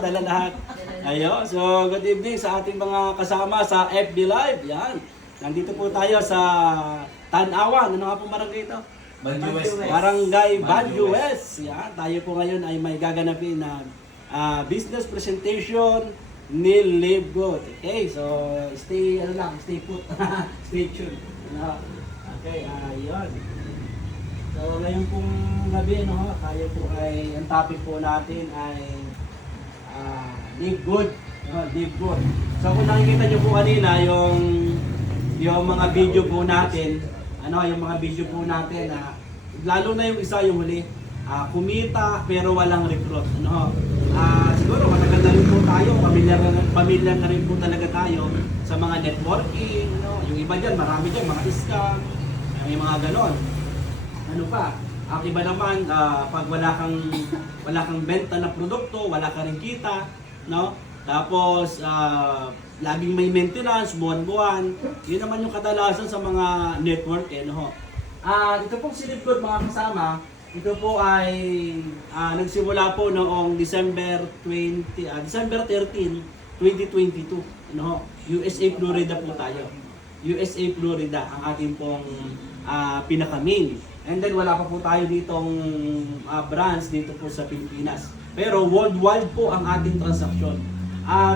Dala lahat. Ayun, so good evening sa ating mga kasama sa FB Live. Yan. Nandito po tayo sa Tanawan. Ano nga po barangay ito? Banjo West. Barangay Banjo Banjo West. Yan. Tayo po ngayon ay may gaganapin na business presentation ni Live Good. Okay, so stay put. Stay tuned. Ano? Okay, ayun. So ngayon pong gabi, no, tayo po ay, ang topic po natin ay Live Good. Live Good. So kung nakikita nyo po kanina yung mga video po natin, yung mga video po natin, lalo na yung isa yung huli, kumita pero walang recruit. Siguro matagal na rin po tayo, pamilyar na rin po talaga tayo sa mga networking, yung iba dyan, marami dyan, mga scam, may mga ganon. Ano pa? Ang iba naman, pag wala kang benta na produkto, wala ka rin kita, no? Tapos laging may maintenance, buwan-buwan. Yun naman yung kadalasan sa mga network, no? Ito pong Live Good, mga kasama, ito po ay nagsimula po noong December 13, 2022, no? USA Florida po tayo. USA Florida ang ating pong pinaka-main. And then wala pa po tayo ditong branch dito po sa Pilipinas. Pero worldwide po ang ating transaksyon.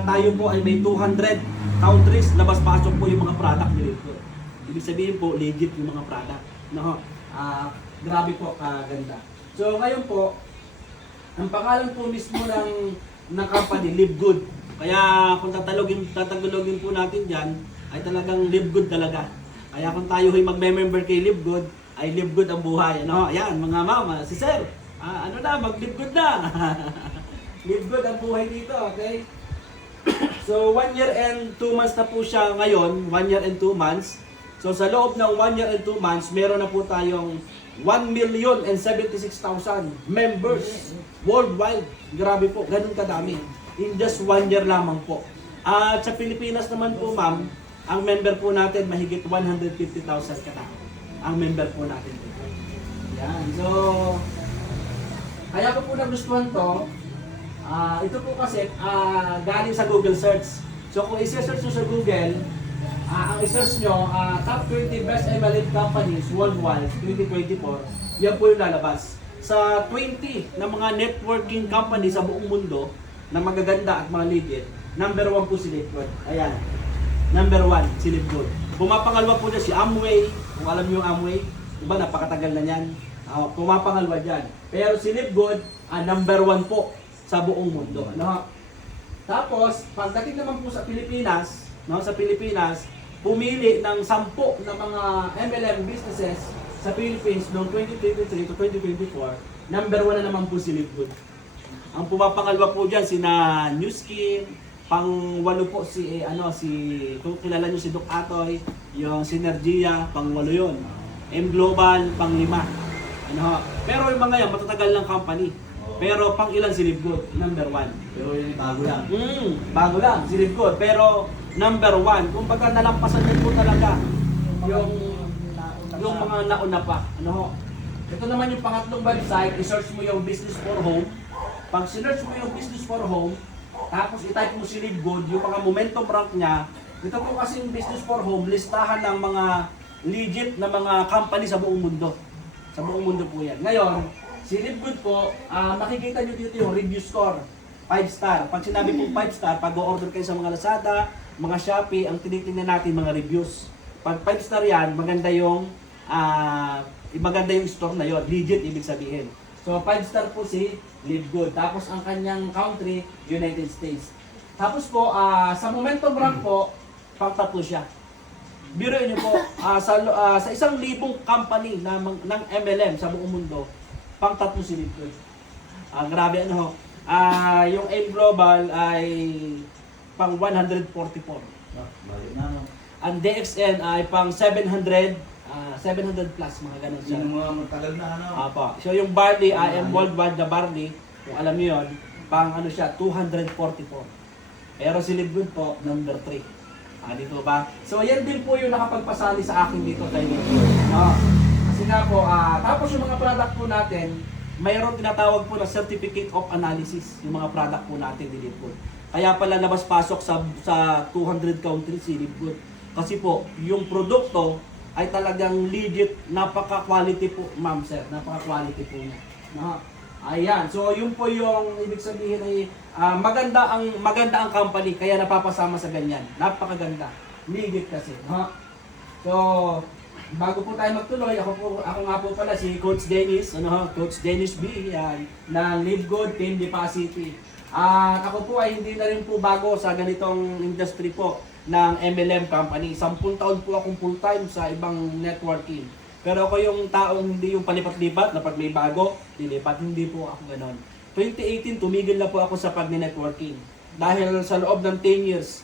Tayo po ay may 200 countries, labas-pasok po yung mga product dito. Ibig sabihin po, legit yung mga product. No? Grabe po, ganda. So ngayon po, ang pangalan po mismo ng company, Live Good. Kaya kung tatalogin po natin dyan, ay talagang Live Good talaga. Kaya kung tayo ay magme-member kay Live Good, ay live good ang buhay. Ayan, mga mama, si Sir, mag-live good na. Live good ang buhay dito, okay? So, 1 year and 2 months na po siya ngayon, 1 year and 2 months. So, sa loob ng 1 year and 2 months, meron na po tayong 1,076,000 members worldwide. Grabe po, ganun kadami. In just 1 year lamang po. At sa Pilipinas naman po, ma'am, ang member po natin mahigit 150,000 katao. Ang member po natin dito. Yan. So, kaya ko po nagustuhan to. Ito po kasi galing sa Google search. So, kung i-search nyo sa Google, ang i-search nyo, top 20 best MLM companies worldwide 2024, yan po yung lalabas. Sa 20 na mga networking company sa buong mundo na magaganda at mga legit, number 1 po si Live Good. Ayan. Number 1, si Live Good. Pumapangalawa po niya si Amway. Kung alam niyo yung Amway, diba napakatagal na yan. Pumapangalawa dyan. Pero si Live Good, number 1 po sa buong mundo. Tapos, pagdating naman po sa Pilipinas, pumili ng 10 na mga MLM businesses sa Philippines noong 2023 to 2024, number 1 na naman po si Live Good. Ang pumapangalawa po dyan, sina New Skin, pang-walo po kung kilala nyo si Doc Atoy, yung Synergia, pang-walo yun. M Global, pang-5. Pero yung mga yan, matatagal ng company. Pero pang-ilan si Live Good? Number 1. Pero yung bago lang. Bago lang, si Live Good. Pero number 1, kung baga nalampasan nyo po talaga yung mga nauna pa. Ito naman yung pangatlong website, i-search mo yung Business for Home. Pag sinearch mo yung Business for Home, tapos i-type mo si Live Good, yung mga momentum rank niya, ito po kasi yung Business for Home, listahan ng mga legit na mga company sa buong mundo. Sa buong mundo po yan. Ngayon, si Live Good po, makikita nyo dito yung review score, 5 star. Pag sinabi pong 5 star, pag o-order kayo sa mga Lazada, mga Shopee, ang tinitingnan natin mga reviews. Pag 5 star yan, maganda yung store na yon, legit ibig sabihin. So 5 star po si Live Good. Tapos ang kanyang country, United States. Tapos po, sa momentum rank po, pang-tatlo siya. Biruin niyo po, sa 1,000 company ng MLM sa buong mundo, pang-tatlo si Live Good. Grabe yung M Global ay pang 144. Balik na. Ang DXN ay pang 700 plus, mga ganun siya. Yung mga matagal na Apa. So yung barley, IM Worldwide na barley, kung alam niyo yun, pang siya, 244. Pero si Live Good po, number 3. Dito ba? So yan din po yung nakapagpasali sa akin dito kay Live Good. Kasi nga po, tapos yung mga product po natin, mayroon tinatawag po na Certificate of Analysis, yung mga product po natin ni Livegood. Kaya pala labas-pasok sa 200 countries si Livegood. Kasi po, yung produkto ay talagang legit, napaka-quality po, ma'am sir, napaka-quality po niya. No? Ayan, so yun po yung ibig sabihin ay maganda ang company kaya napapasama sa ganyan. Napakaganda. Legit kasi, no? So, bago po tayo magtuloy, ako nga po pala si Coach Dennis, Coach Dennis B, yan, ng Livegood Team Lipa City. At ako po ay hindi na rin po bago sa ganitong industry po ng MLM company. 10 taon po akong full-time sa ibang networking. Pero ako yung taong hindi yung palipat-lipat na pag may bago, lilipat. Hindi po ako ganon. 2018, tumigil na po ako sa pag-networking. Dahil sa loob ng 10 years,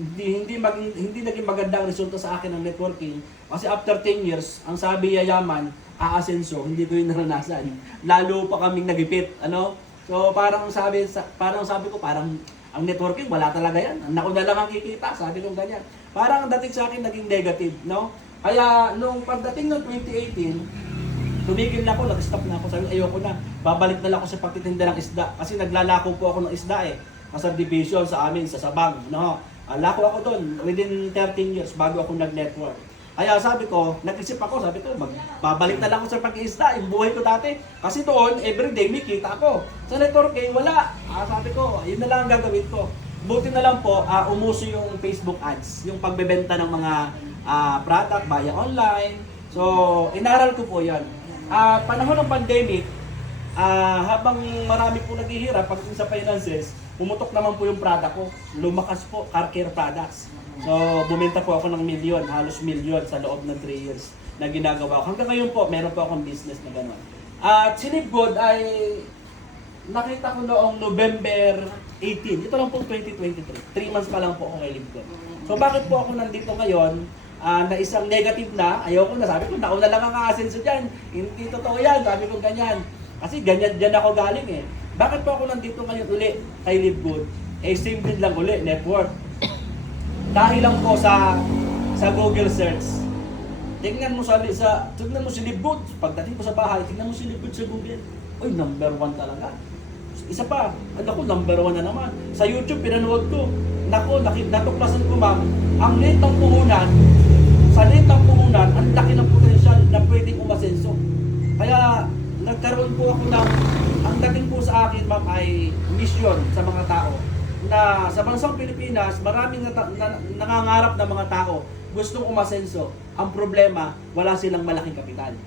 hindi naging maganda ang resulta sa akin ng networking. Kasi after 10 years, ang sabi yayaman, aasenso, hindi ko yung naranasan. Lalo pa kaming nagipit, ano? So parang sabi ko, parang ang networking, wala talaga yan. Naku na lang ang kikita, sabi ko ganyan. Parang ang dating sa akin naging negative, no? Kaya nung pagdating ng 2018, tumigil na ako, nag-stop na ako. Sabi ko, ayoko na. Babalik na lang ako sa pagtitinda ng isda. Kasi naglalako po ako ng isda eh. Sa division sa amin, sa Sabang. No? Lako ako doon within 13 years bago ako nag-network. Kaya sabi ko, nag-isip ako, sabi ko, babalik na lang ako sa pag-iisda, yung buhay ko dati. Kasi doon, everyday may kita ako. Sa networking, wala. Sabi ko, yun na lang ang gagawin ko. Buti na lang po, umuso yung Facebook ads, yung pagbebenta ng mga product via online. So, inaral ko po yan. Panahon ng pandemic, habang marami po naghihirap pagdating sa finances, pumutok naman po yung product ko. Lumakas po, car care products. So, bumenta po ako ng halos milyon sa loob ng 3 years na ginagawa ko. Hanggang ngayon po, meron po akong business na gano'n. At si Livegood ay nakita ko noong November 18. Ito lang po 2023. 3 months pa lang po ako kay Livegood. So, bakit po ako nandito ngayon? Na isang negative na, ayoko na, sabi ko, nauna lang ang asenso dyan. Hindi totoo yan, sabi ko ganyan. Kasi ganyan dyan ako galing eh. Bakit po ako nandito ngayon uli kay Livegood? Same din lang uli, network. Dahil lang po sa Google search. Tingnan mo si Livegood. Pagdating ko sa bahay, tingnan mo si Livegood sa Google. Uy, number 1 talaga. Isa pa, ako number 1 na naman. Sa YouTube, pinanood ko. Natuklasan ko ma'am, ang liit ng puhunan, sa liit ng puhunan, ang laki ng potensyal na pwedeng umasenso. Kaya, nagkaroon po ako ang dating po sa akin ma'am ay mission sa mga tao. Na sa bansang Pilipinas, maraming nangangarap na mga tao gustong umasenso. Ang problema, wala silang malaking kapital.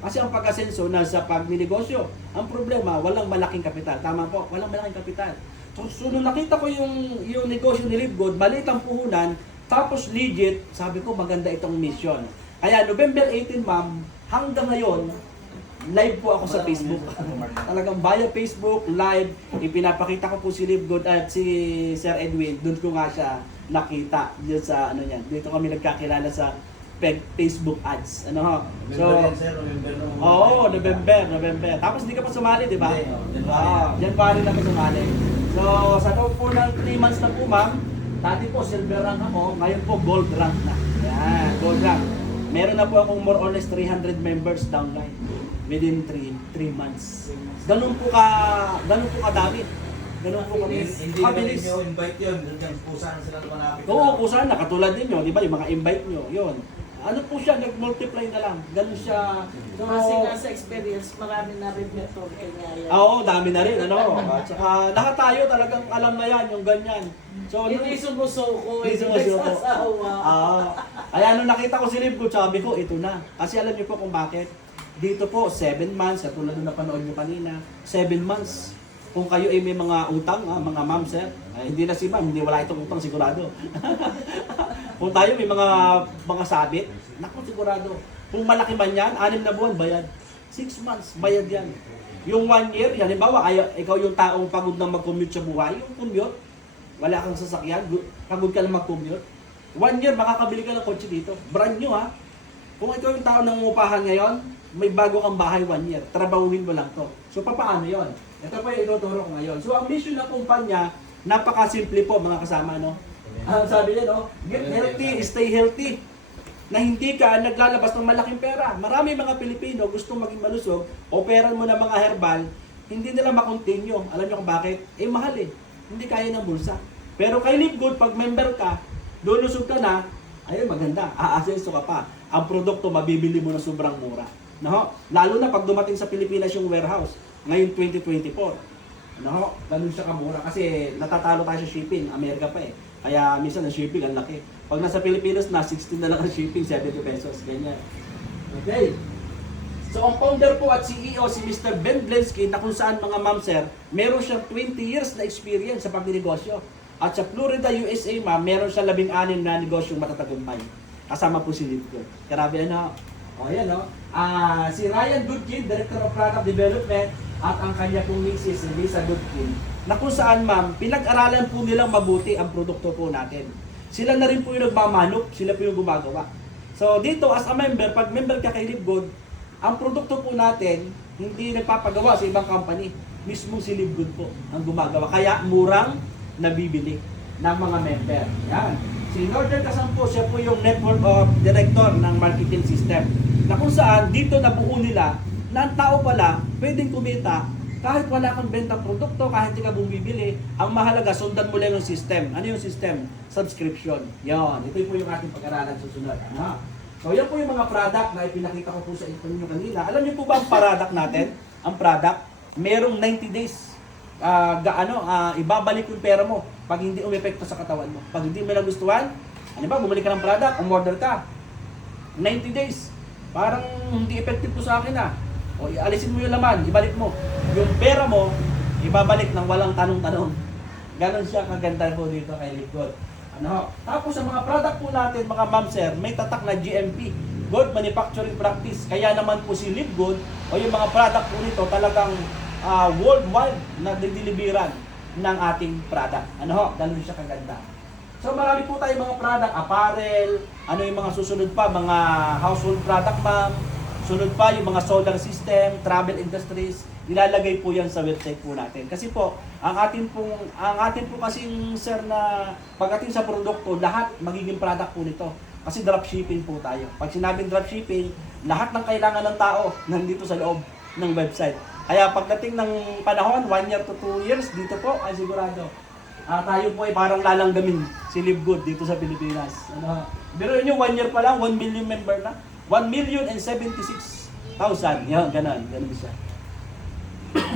Kasi ang pag-asenso nasa pagninegosyo. Ang problema, walang malaking kapital. Tama po, walang malaking kapital. So nung nakita ko yung negosyo ni Livegood, maliit ang puhunan, tapos legit, sabi ko maganda itong mission. Kaya November 18 ma'am, hanggang ngayon, live po ako sa Facebook. Talagang via Facebook, live, ipinapakita ko po si Livegood at si Sir Edwin. Doon ko nga siya nakita dito sa dito kami nagkakilala sa Facebook ads. November. Tapos hindi ka pa sumali, di ba? January na ka sumali. So, sa loob po ng 3 months na po, ma'am, dati po silver rank ako, ngayon po gold rank na. Yan, gold rank. Meron na po akong more or less 300 members downline within 3 months. Ganun po kadami. Ganun po kami. Hindi naman nyo invite yun, kusahan sila lumalapit. Oo, kusahan na, katulad ninyo, di ba, yung mga invite nyo, yun. Ano po siya, nag-multiply na lang. Ganun siya. So, kasi nga sa experience, marami na rin mentor kanya yan. Oo, dami na rin, At saka, lahat tayo talagang alam na yan, yung ganyan. So, Hindi sumusuko, Hindi hindi sumusuko. nagsasawa. Kaya nung nakita ko si Livegood, sabi ko, ito na. Kasi alam niyo po kung bakit. Dito po, 7 months, katulad nung napanood niyo kanina, 7 months. Kung kayo ay may mga utang, mga ma'am, sir, hindi na si ma'am, hindi wala itong utang sigurado. Kung tayo may mga sabit, naku sigurado. Kung malaki man yan, 6 na buwan, bayad. 6 months, bayad yan. Yung 1 year, halimbawa, ikaw yung taong pagod na mag-commute sa buhay, yung commute, wala kang sasakyan, pagod ka na mag-commute. 1 year, makakabili ka ng kotse dito. Brand new ha. Kung ikaw yung tao nangungupahan ngayon, may bago kang bahay 1 year. Trabahuhin mo lang to. So, paano yon? Ito pa yung ituturo ko ngayon. So, ang mission ng kumpanya, napakasimple po mga kasama, no? Sabi niya, no? Get healthy, stay healthy. na hindi ka naglalabas ng malaking pera. Marami mga Pilipino gustong maging malusog, operan mo ng mga herbal, hindi nila makontinue. Alam niyo kung bakit? Eh mahal eh. Hindi kaya ng bulsa. Pero kay Live Good, pag member ka, lulusog ka na, ayun maganda, aasenso ka pa. Ang produkto mabibili mo na sobrang mura. No? Lalo na pag dumating sa Pilipinas yung warehouse, ngayon 2024. No? Ganun siya kamura kasi natatalo tayo sa shipping, Amerika pa eh. Kaya minsan ang shipping ang laki. Pag nasa Pilipinas na 16 na lang ang shipping, 70 pesos, ganyan. Okay. So ang founder po at CEO si Mr. Ben Blensky na kung saan mga ma'am sir, meron siyang 20 years na experience sa pagninegosyo. At sa Florida, USA ma'am, meron siya 16 na negosyong matatagumpay. Kasama po si Live. Grabe ano. O ayan no. Si Ryan Goodkin, Director of Product Development, at ang kanya pong misis, Lisa Goodkin, na kung saan ma'am, pinag-aralan po nilang mabuti ang produkto po natin. Sila na rin po yung nagmamanok, sila po yung gumagawa. So dito as a member, pag member ka kay Live Good, ang produkto po natin, hindi nagpapagawa sa ibang company. Mismo si Live Good po ang gumagawa. Kaya murang nabibili ng mga member. Yan. Si Northern Kasampo, siya po yung Network of Director ng Marketing System. Na kung saan, dito nabuo nila na ang tao pala pwedeng kumita kahit wala kang bentang produkto, kahit hindi ka bumibili. Ang mahalaga, sundan mo lang yung system. Ano yung system? Subscription. Yan. Ito po yung ating pag-aralan susunod. Ano? So, yan po yung mga product na ipinakita ko po sa inyo kanina. Alam niyo po ba ang product natin? Ang product, merong 90 days. Ibabalik yung pera mo pag hindi umepekto sa katawan mo. Pag hindi mo nagustuhan, ano ba, bumalik ka ng product, umorder ka. 90 days. Parang hindi effective po sa akin O alisin mo yung laman, ibalik mo. Yung pera mo, ibabalik ng walang tanong-tanong. Ganon siya kaganda po dito kay Live Good. Tapos sa mga product po natin, mga ma'am sir, may tatak na GMP, Good Manufacturing Practice. Kaya naman po si Live Good o yung mga product po nito talagang worldwide na dideliveran ng ating product. Ganon siya kaganda. So marami po tayong mga product, apparel, yung mga susunod pa, mga household product ma'am, sunod pa yung mga solar system, travel industries, ilalagay po yan sa website po natin. Kasi po, ang atin po kasing sir na pagdating sa produkto, lahat magiging product po nito. Kasi dropshipping po tayo. Pag sinabing dropshipping, lahat ng kailangan ng tao nandito sa loob ng website. Kaya pagdating ng panahon, 1 year to 2 years, dito po ay sigurado. Tayo po ay parang lalanggamin si Live Good dito sa Pilipinas. Pero yun yung 1 year pa lang, 1 million member na. 1,076,000. Yan, ganun siya.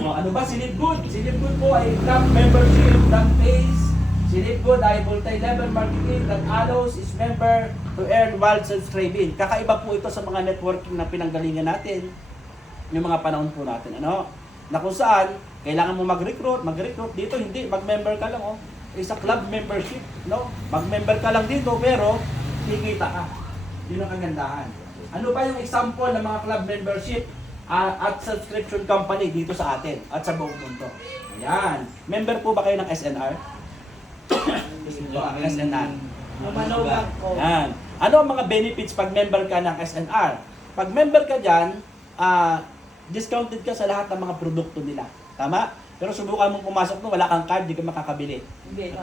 Ano ba si Live Good? Si Live Good po ay club membership that pays. Si Live Good ay multi-level marketing that allows its member to earn while subscribing. Kakaiba po ito sa mga networking na pinanggalingan natin yung mga panahon po natin. Na kung saan, kailangan mo mag-recruit dito, hindi, mag-member ka lang. Isa club membership, mag-member ka lang dito, pero kikita ka. Yun ang kagandahan. Ano ba yung example ng mga club membership at subscription company dito sa atin at sa buong mundo? Ayan. Member po ba kayo ng SNR? SNR. Manugang ko. Ayan. Ano ang mga benefits pag member ka ng SNR? Pag member ka dyan, discounted ka sa lahat ng mga produkto nila. Tama? Pero subukan mong pumasok no, wala kang card, hindi ka makakabili. Hindi.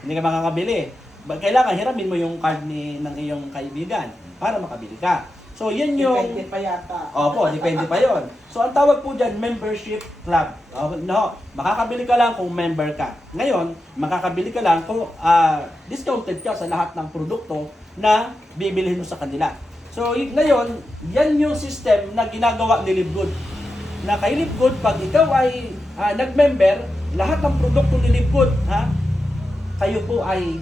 Hindi ka makakabili. Kailangan hiramin mo yung card ng iyong kaibigan para makabili ka. So, yan yung... Depende pa yata. Opo, depende pa yon. So, ang tawag po dyan, membership club. Makakabili ka lang kung member ka. Ngayon, makakabili ka lang kung discounted ka sa lahat ng produkto na bibilihin mo sa kanila. So, ngayon, yan yung system na ginagawa ni Live Good. Na kay Live Good, pag ikaw ay nag-member, lahat ng produkto ni Live Good, kayo po ay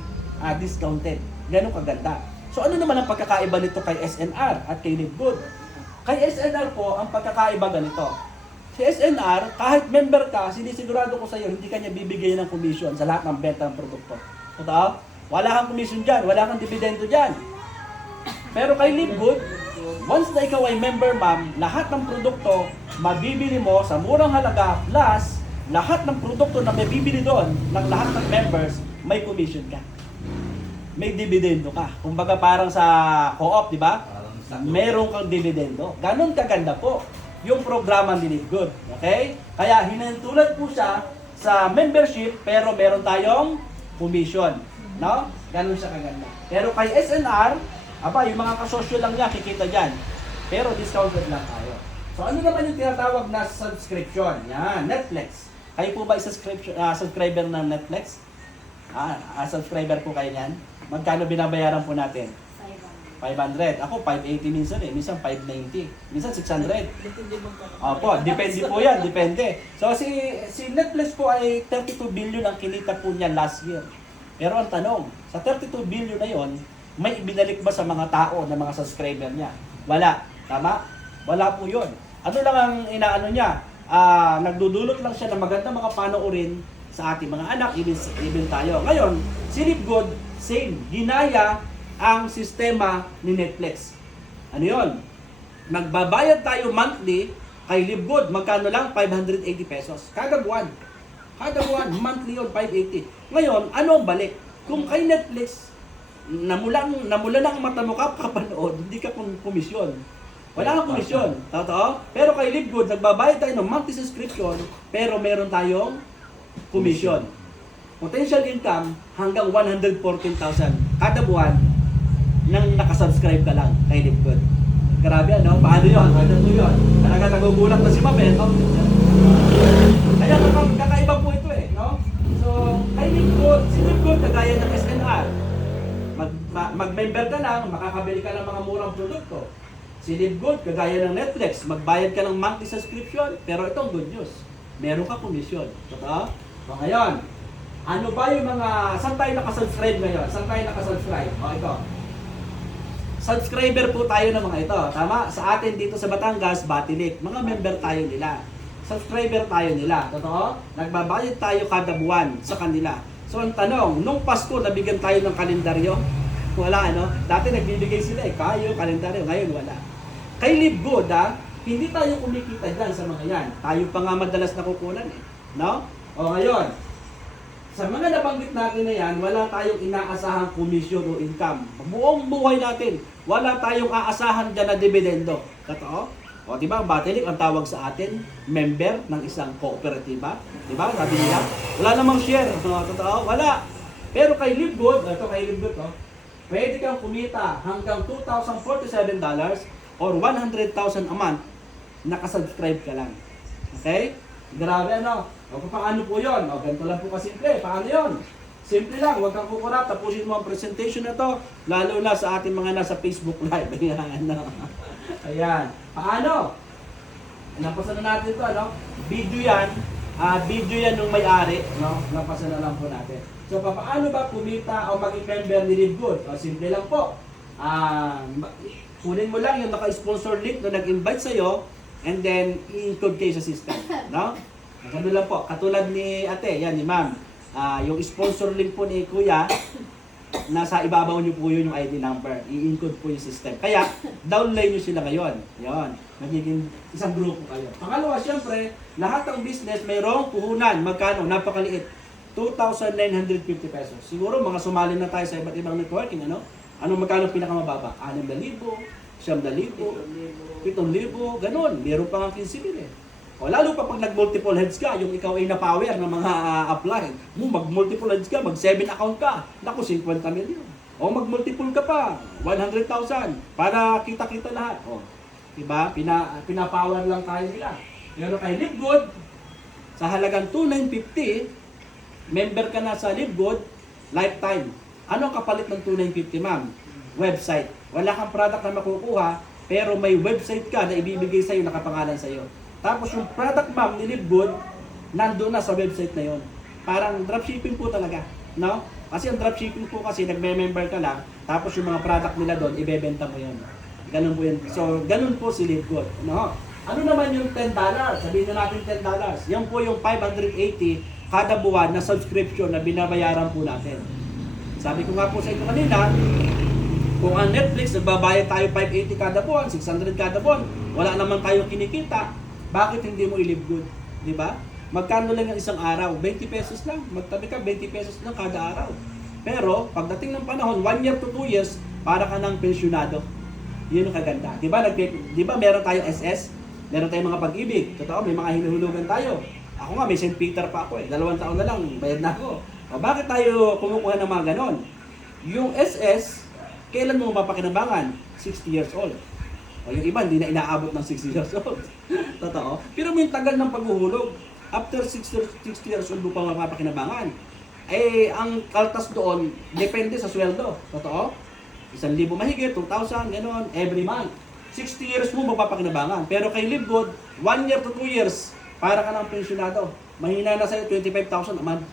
discounted. Ganun kaganda. So ano naman ang pagkakaiba nito kay SNR at kay Live Good? Kay SNR po, ang pagkakaiba ganito. Si SNR, kahit member ka, sinisigurado ko sa iyo, hindi kanya bibigyan ng commission sa lahat ng benta ng produkto. Totoo? Wala kang commission dyan, wala kang dividendo dyan. Pero kay Live Good, once na ikaw ay member ma'am, lahat ng produkto, mabibili mo sa murang halaga, plus lahat ng produkto na mabibili doon ng lahat ng members, may commission ka. May dividendo ka. Kumbaga parang sa co-op, di ba? Meron kang dividendo. Ganon kaganda po yung programa ni Live Good. Okay? Kaya hinantulad po siya sa membership, pero meron tayong commission. No? Ganon siya kaganda. Pero kay SNR, Aba, yung mga kasosyo lang niya, kikita dyan. Pero discounted lang tayo. So ano naman yung tinatawag na subscription? Yan, Netflix. Kayo po ba subscriber ng Netflix? Subscriber po kayo yan? Magkano binabayaran po natin? 500. Ako, 580 minsan minsan 590, minsan 600. Opo, depende po yan, depende. So si Netflix po ay 32 billion ang kinita po niya last year. Pero ang tanong, sa 32 billion na yon, may ibinalik ba sa mga tao na mga subscriber niya? Wala. Tama? Wala po yun. Ano lang ang inaano niya? Nagdudulot lang siya ng magandang mga panoorin sa ating mga anak, even tayo. Ngayon, si Libgood, same. Ginaya ang sistema ni Netflix. Ano yun? Magbabayad tayo monthly kay Libgood. Magkano lang? 580 pesos. Kada buwan. Kada buwan. Monthly yun, 580. Ngayon, ano ang balik? Kung kay Netflix, namula na ang mata mo kapanood, hindi ka komisyon. Wala kang komisyon. Totoo? Pero kay Libgood, nagbabayad tayo ng monthly subscription, pero meron tayong komisyon. Potential income hanggang 114,000 kada buwan nang nakasubscribe ka lang kay Libgood. Grabe ano? Paano yun? Ano po yun? Talaga nagugulat na si Mabel. No? Kaya kakaiba po ito eh. No? So, kay Libgood, si Libgood kagaya ng SNR. Mag-member ka lang, makakabili ka ng mga murang produkto. Si Libgood, kagaya ng Netflix, magbayad ka ng monthly subscription, pero itong good news, meron ka komisyon. Totoo? So ngayon, ano ba yung mga, saan tayo nakasubscribe ngayon? Saan tayo nakasubscribe? O ito. Subscriber po tayo ng mga ito. Tama? Sa atin dito sa Batangas, Batilik. Mga member tayo nila. Subscriber tayo nila. Totoo? Nagbabayad tayo kada buwan sa kanila. So ang tanong, nung Pasko, nabigyan tayo ng kalendaryo? Wala, ano? Dati nagbibigay sila kayo, kalendaryo. Ngayon, wala. Kay Libgood, hindi tayo kumikita dyan sa mga yan. Tayo pa nga madalas nakukunan eh. No? O ngayon, sa mga nabanggit natin na yan, wala tayong inaasahang komisyon o income. Buong buhay natin, wala tayong aasahan dyan na dividendo. Totoo? O diba, ang Batilik, ang tawag sa atin, member ng isang kooperatiba. Diba? Sabi nila, wala namang share. No, totoo? Wala. Pero kay Libgood, ito kay Libgood, pwede kang kumita hanggang $2,047 or 100,000 a month, nakasubscribe ka lang. Okay? Grabe ano? O paano po yun? O ganito lang po kasimple. Paano yun? Simple lang, huwag kang kukurap. Tapusin mo ang presentation na to, lalo na sa ating mga nasa Facebook Live. Ayan, ano? Ayan. Paano? Napasan na natin to, ano? Video yan nung may-ari, no? Napasan na lang po natin. So, paano ba kumita o maging member ni Libgood? O, simple lang po. Kunin mo lang yung naka-sponsor link na nag-invite sa'yo, and then i-include kayo sa system. No? Ganun lang po. Katulad ni ate, yan ni ma'am. Yung sponsor link po ni kuya, nasa ibabaw nyo po yun yung ID number. I-include po yung system. Kaya, downline nyo sila ngayon. Yan. Magiging isang grupo kayo. Pangalawa, syempre, lahat ng business mayroong puhunan. Magkano? Napakaliit. 2,950 pesos. Siguro mga sumali na tayo sa iba't ibang networking, ano? Anong magkano pinakamababa? 6,000, 7,000, 7,000, ganun. Meron pa nga 15,000 eh. O lalo pa pag nag-multiple heads ka, yung ikaw ay na-power ng mga apply. Mag-multiple heads ka, mag-7 account ka. Naku, 50 million. O mag-multiple ka pa, 100,000 para kita-kita lahat. O, diba? Pina-power lang tayo nila. Pero kay Libgood, sa halagang 2,950, member ka na sa Libgood, lifetime. Ano ang kapalit ng 2,950, ma'am? Website. Wala kang product na makukuha, pero may website ka na ibibigay sa'yo, nakapangalan sa'yo. Tapos yung product, ma'am, ni Libgood, nandun na sa website na yon. Parang dropshipping po talaga. No? Kasi ang dropshipping po kasi, nagme-member ka lang, tapos yung mga product nila doon, ibebenta mo yun. Ganun po yun. So, ganun po si Libgood. No? Ano naman yung $10? Sabihin na natin $10. Yan po yung 580 kada buwan na subscription na binabayaran po natin. Sabi ko nga po sa ito kanina, kung ang Netflix, nagbabayad tayo 580 kada buwan, 600 kada buwan, wala naman tayong kinikita, bakit hindi mo i-Libgood? Di ba? Magkano lang ang isang araw? 20 pesos lang. Magtabi ka, 20 pesos lang kada araw. Pero, pagdating ng panahon, 1 year to 2 years, para ka ng pensyonado. Yun ang kaganda. Di ba meron tayong SS? Meron tayong mga pag-ibig. Totoo, may mga hinuhulugan tayo. Ako nga, may St. Peter pa ako eh. 2 taon na lang, bayad na ako. O bakit tayo kumukuha ng mga ganon? Yung SS, Kailan mo mapapakinabangan? 60 years old. O yung iba, hindi na inaabot ng 60 years old. Totoo. Pero may tagal ng paghuhulog. After 60 years old mo pa mapapakinabangan. Eh, ang kaltas doon, depende sa sweldo. Totoo? 1,000 mahigit, 2,000, gano'n, every month. 60 years mo mapapakinabangan. Pero kay Live Good, 1 year to 2 years, para ka ng pensyonado. Mahina na sa'yo, 25,000 a month.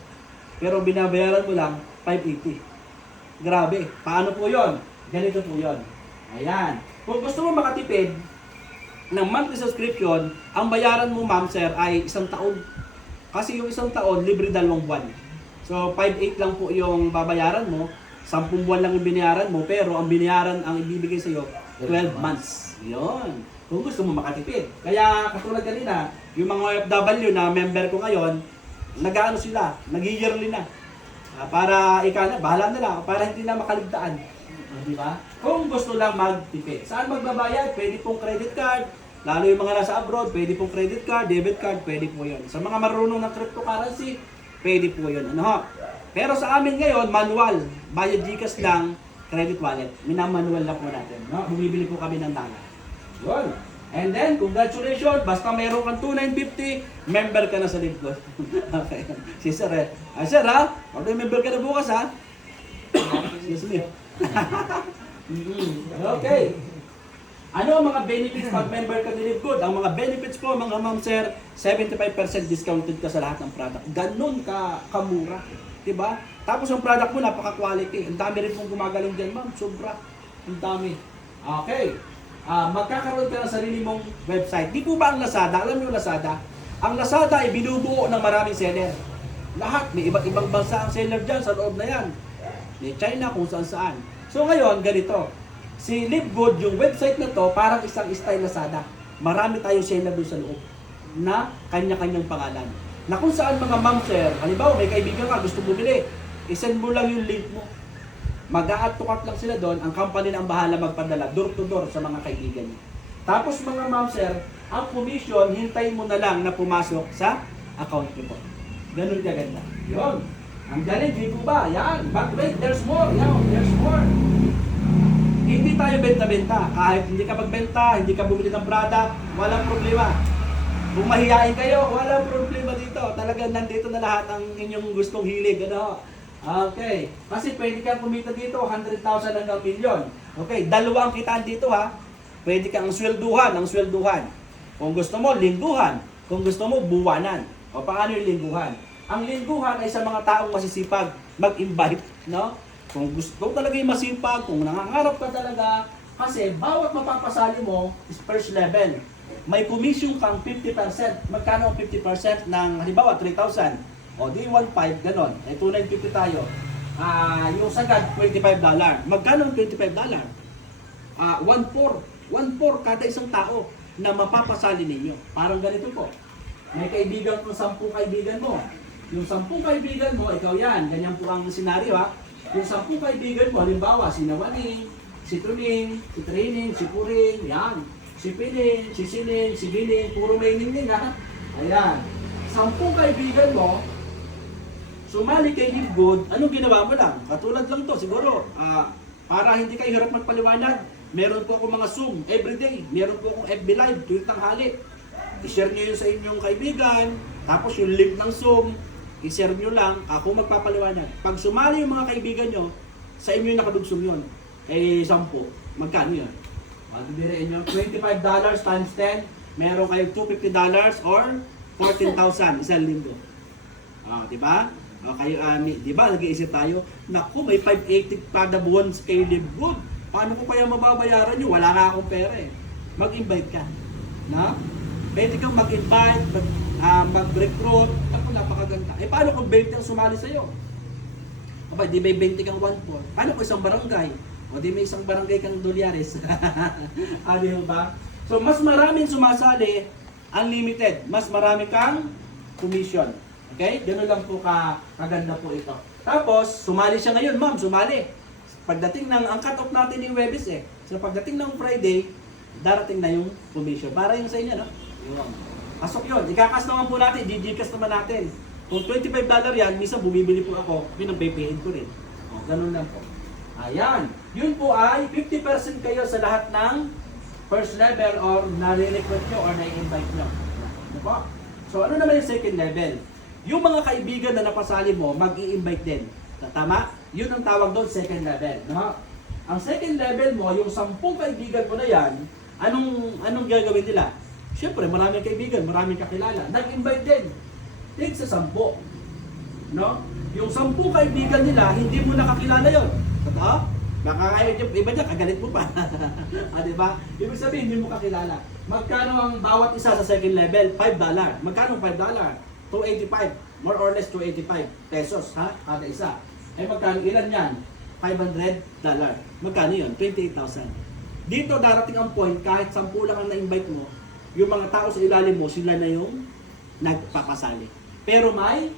Pero binabayaran mo lang, 580. Grabe. Paano po yon? Ganito po yon. Ayan. Kung gusto mo makatipid ng monthly subscription, ang bayaran mo, ma'am, sir, ay 1 taon. Kasi yung 1 taon, libre 2 buwan. So, 5.8 lang po yung babayaran mo. 10 buwan lang yung binayaran mo, pero ang binayaran, ang ibibigay sa iyo, 12 months. Yun. Kung gusto mo makatipid. Kaya, katulad kanina, yung mga OFW na member ko ngayon, nag-ano sila, nag-yearly na. Para ika na, bahala na lang, para hindi na makaligtaan. Di ba? Kung gusto lang magtipid. Saan magbabayad? Pwede pong credit card. Lalo yung mga nasa abroad, pwede pong credit card, debit card, pwede po yun. Sa mga marunong ng cryptocurrency, pwede po yun. Ano ho? Pero sa amin ngayon, manual. Bayad GCash lang, credit wallet. Minamanual lang po natin. No? Bumibili po kami ng dala. Yun. And then, congratulations, basta mayroon kang 2,950, member ka na sa Live Good. Okay. Si Sir eh. Sir ha? Member ka na bukas ha? Excuse me. Okay. Ano ang mga benefits pag member ka ni Live Good? Ang mga benefits po, mga ma'am sir, 75% discounted ka sa lahat ng product. Ganun ka kamura. Diba? Tapos ang product mo, napaka-quality. Ang dami rin pong gumagaling dyan, ma'am. Sobra. Ang dami. Okay. Magkakaroon ka ng sarili mong website. Di po ba ang Lazada? Alam niyo Lazada? Ang Lazada ay binubuo ng maraming seller. Lahat. May iba't ibang bansa ang seller dyan sa loob na yan. May China, kung saan saan. So ngayon, ganito. Si Live Good, yung website na to, parang isang style Lazada. Marami tayong seller doon sa loob na kanya-kanyang pangalan. Na kung saan mga ma'am sir, halimbawa may kaibigan ka, gusto bumili, isend mo lang yung link mo. Mag-a-add to cart lang sila doon, ang company na ang bahala magpadala, door to door sa mga kaibigan niyo. Tapos mga ma'am sir, ang commission, hintayin mo na lang na pumasok sa account niyo po. Ganun kaganda. Yun. Ang galing, di po ba? Yan. But wait, there's more. Yan, there's more. Hindi tayo benta-benta. Kahit hindi ka magbenta, hindi ka bumili ng product, walang problema. Kung mahihain kayo, walang problema dito. Talagang nandito na lahat ang inyong gustong hilig. Ano? Okay. Kasi pwede kang kumita dito, 100,000 hanggang milyon. Okay, dalawa ang kitaan dito ha. Pwede kang swelduhan, ang swelduhan. Kung gusto mo, lingguhan. Kung gusto mo, buwanan. O paano yung lingguhan? Ang lingguhan ay sa mga taong masisipag mag-invite, no? Kung gusto talaga yung masipag, kung nangangarap ka talaga, kasi bawat mapapasali mo is first level. May commission kang 50%. Magkano ang 50% ng, halimbawa, 3,000? O di 1,500, ganon. Eh, 2,950 tayo. Yung sagad, $25. Magkano ang $25? 1,400. 1,400 kada isang tao na mapapasali ninyo. Parang ganito po. May kaibigan kung 10 kaibigan mo. Yung 10 kaibigan mo, ikaw yan. Ganyan po ang senaryo ha. Yung 10 kaibigan mo, halimbawa, si Nawaning, si Tuning, si Trining, si Puring, yan. Si Pining, si Sining, si Bining, puro may ningning ha. Ayan. 10 kaibigan mo, sumali kay Live Good, anong ginawa mo lang? Katulad lang to, siguro, para hindi kayo hirap magpaliwanag, meron po akong mga Zoom everyday, meron po akong FB Live tuwing tanghali. I-share nyo yun sa inyong kaibigan, tapos yung link ng Zoom, i-share nyo lang, ako magpapaliwanag. Pag sumali yung mga kaibigan nyo, sa inyo yung nakadugsong yun. Kay 10, magkano yun? Magbibirin nyo, $25 times 10, meron kayo $250 or 14,000 isang linggo. Di ba? Okay, di ba, nag-iisip tayo, naku, may 580 kada buwan kay Live Good. Paano ko kaya mababayaran nyo? Wala nga akong pera eh. Mag-invite ka. Na? Pwede kang mag-invite, mag-recruit. Ako, napakaganda. Eh, paano kung 20 ang sumali sa'yo? Aba, di may 20 kang 1-4. Paano kung isang barangay? O di may isang barangay kang Dolyares. Di ba? So, mas maraming sumasali, unlimited. Mas marami kang commission. Okay? Ganun lang po kaganda po ito. Tapos, sumali siya ngayon, ma'am, sumali. Pagdating ng, ang cut-off natin yung Webis eh. So, pagdating ng Friday, darating na yung commission. Para yung sa inyo, no? Pasok yun. Ikakas naman po natin, digikas naman natin. Kung $25 yan, minsan bumibili po ako, pinang-paypayin ko rin. O, ganun lang po. Ayan. Yun po ay 50% kayo sa lahat ng first level or nare-recruit nyo or nai-invite nyo. Ano po? So ano naman yung second level? Yung mga kaibigan na napasali mo, mag-i-invite din. Tama? Yun ang tawag doon, second level. No? Ang second level mo, yung 10 kaibigan mo na yan, anong gagawin nila? Siyempre, maraming kaibigan, maraming kakilala. Nag-invite din. Take sa 10. No? Yung 10 kaibigan nila, hindi mo nakakilala yon. Totoo? Baka iba niya, kagalit mo pa. Diba? Ibig sabihin, hindi mo kakilala. Magkano ang bawat isa sa second level? $5. Magkano $5? $285. More or less $285 pesos, ha? Kada isa. Ay magkano? Ilan yan? $500. Magkano yun? 28,000. Dito darating ang point, kahit 10 lang ang na-invite mo, yung mga tao sa ilalim mo, sila na yung nagpapasali. Pero may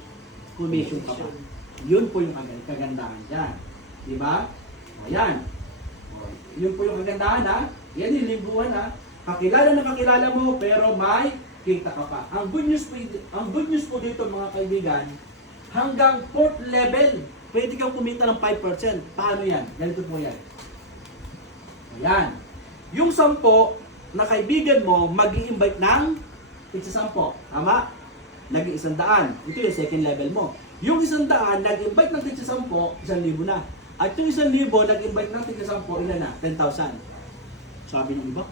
commission ka pa. Yun po yung kagandahan dyan. Di ba? Ayan. Yun po yung kagandahan, ha? Yan yung lingguhan, ha? Kakilala na kakilala mo, pero may kita ka pa. Ang good news po dito, mga kaibigan, hanggang 4th level, pwede kang kumita ng 5%. Paano yan? Ganito po yan. Ayan. Yung 10 na kaibigan mo, mag-i-invite ng tig-10. Tama? Nag-100. Ito yung second level mo. Yung 100, nag-invite ng tig-10, 1,000 na. At yung 1,000, nag-invite ng tig-10, ilan na? 10,000. Sabi ng iba,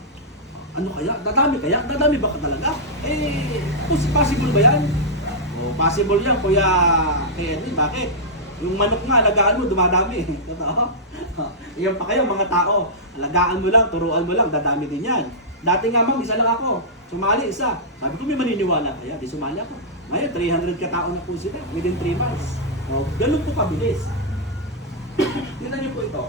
ano kaya? Dadami kaya? Dadami ba ka talaga? Possible ba yan? Possible yan, Kuya Henry. Bakit? Yung manok nga, alagaan mo, dumadami. Totoo? Iyan pa kayo, mga tao. Alagaan mo lang, turuan mo lang, dadami din yan. Dati nga, ma'am, isa lang ako. Sumali, isa. Sabi ko, may maniniwala kaya. Di sumali ako. Ngayon, 300 katao na po sila within 3 months. Ganun po kabilis. Tingnan niyo po ito.